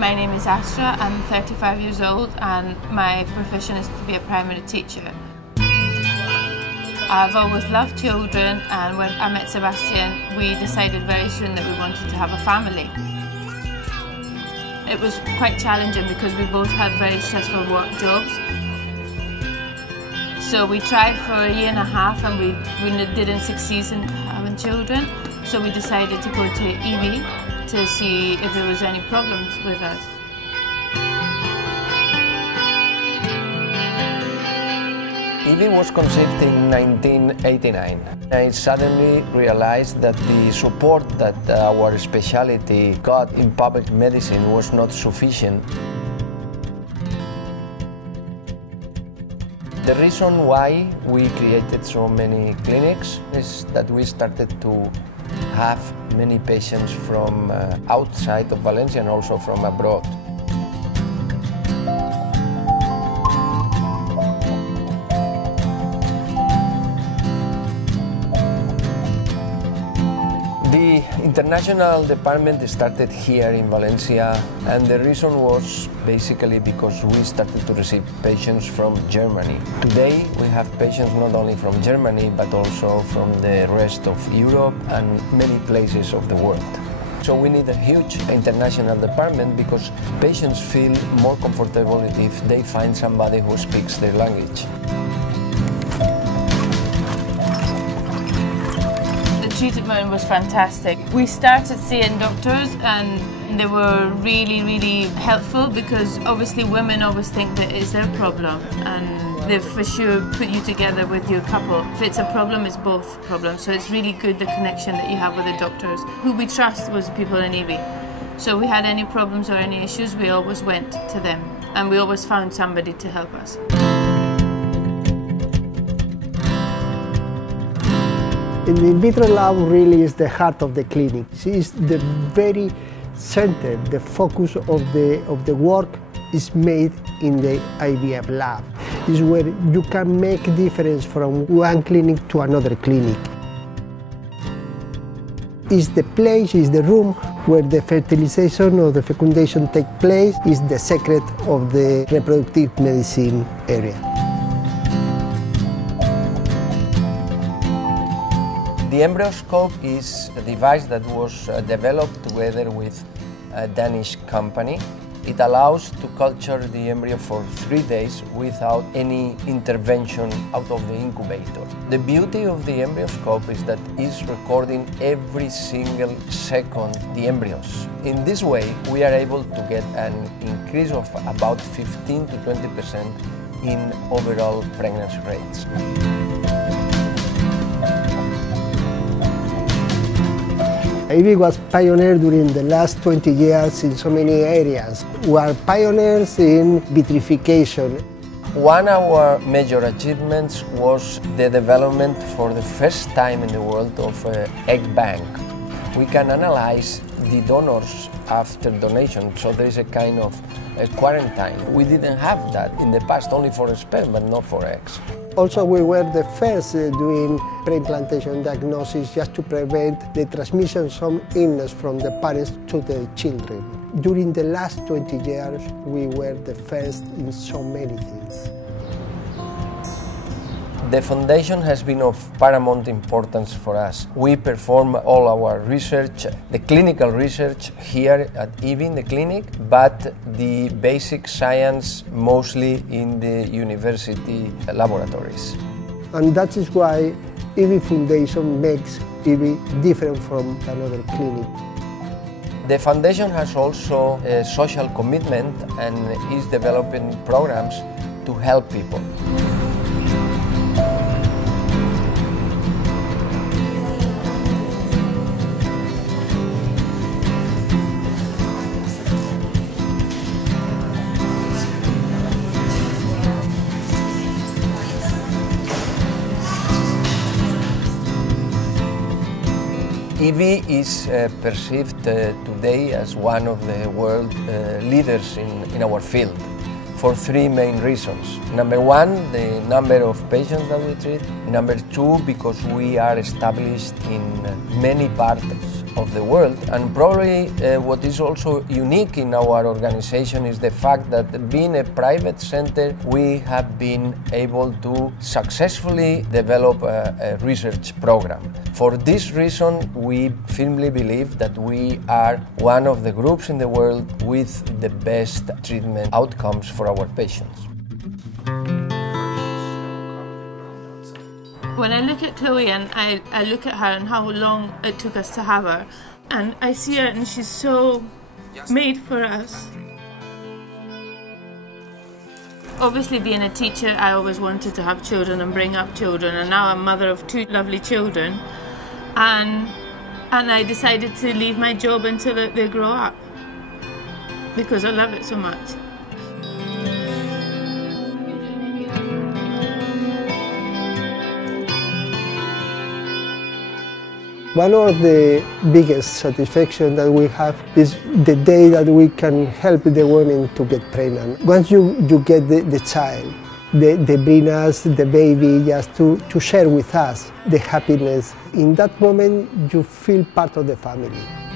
My name is Astra, I'm 35 years old and my profession is to be a primary teacher. I've always loved children, and when I met Sebastian we decided very soon that we wanted to have a family. It was quite challenging because we both had very stressful work jobs. So we tried for a year and a half and we didn't succeed in having children. So we decided to go to IVI to see if there was any problems with us. IVI was conceived in 1989. I suddenly realized that the support that our specialty got in public medicine was not sufficient. The reason why we created so many clinics is that we started to have many patients from outside of Valencia and also from abroad. The international department started here in Valencia, and the reason was basically because we started to receive patients from Germany. Today we have patients not only from Germany but also from the rest of Europe and many places of the world. So we need a huge international department because patients feel more comfortable if they find somebody who speaks their language. The treatment was fantastic. We started seeing doctors and they were really helpful because obviously women always think that it's their problem and they for sure put you together with your couple. If it's a problem, it's both problems. So it's really good the connection that you have with the doctors. Who we trust was people in IVI. So we had any problems or any issues, we always went to them and we always found somebody to help us. The in vitro lab really is the heart of the clinic. It is the very center, the focus of the work is made in the IVF lab. It's where you can make a difference from one clinic to another clinic. It's the place, it's the room where the fertilization or the fecundation takes place. It's the secret of the reproductive medicine area. The Embryoscope is a device that was developed together with a Danish company. It allows to culture the embryo for 3 days without any intervention out of the incubator. The beauty of the Embryoscope is that it's recording every single second the embryos. In this way, we are able to get an increase of about 15 to 20% in overall pregnancy rates. IVI was pioneer during the last 20 years in so many areas. We are pioneers in vitrification. One of our major achievements was the development for the first time in the world of an egg bank. We can analyze the donors after donation, so there is a kind of a quarantine. We didn't have that in the past, only for sperm but not for eggs. Also, we were the first doing pre-implantation diagnosis just to prevent the transmission of some illness from the parents to the children. During the last 20 years, we were the first in so many things. The foundation has been of paramount importance for us. We perform all our research, the clinical research here at IVI in the clinic, but the basic science mostly in the university laboratories. And that is why IVI Foundation makes IVI different from another clinic. The foundation has also a social commitment and is developing programs to help people. IVI is perceived today as one of the world leaders in our field for 3 main reasons. Number 1, the number of patients that we treat. Number 2, because we are established in many parts of the world. And probably what is also unique in our organization is the fact that being a private center, we have been able to successfully develop a research program. For this reason, we firmly believe that we are one of the groups in the world with the best treatment outcomes for our patients. When I look at Chloe and I look at her and how long it took us to have her, and I see her and she's so made for us. Obviously, being a teacher, I always wanted to have children and bring up children, and now I'm a mother of 2 lovely children, and I decided to leave my job until they grow up because I love it so much. One of the biggest satisfaction that we have is the day that we can help the women to get pregnant. Once you get the child, they bring us the baby just to share with us the happiness. In that moment, you feel part of the family.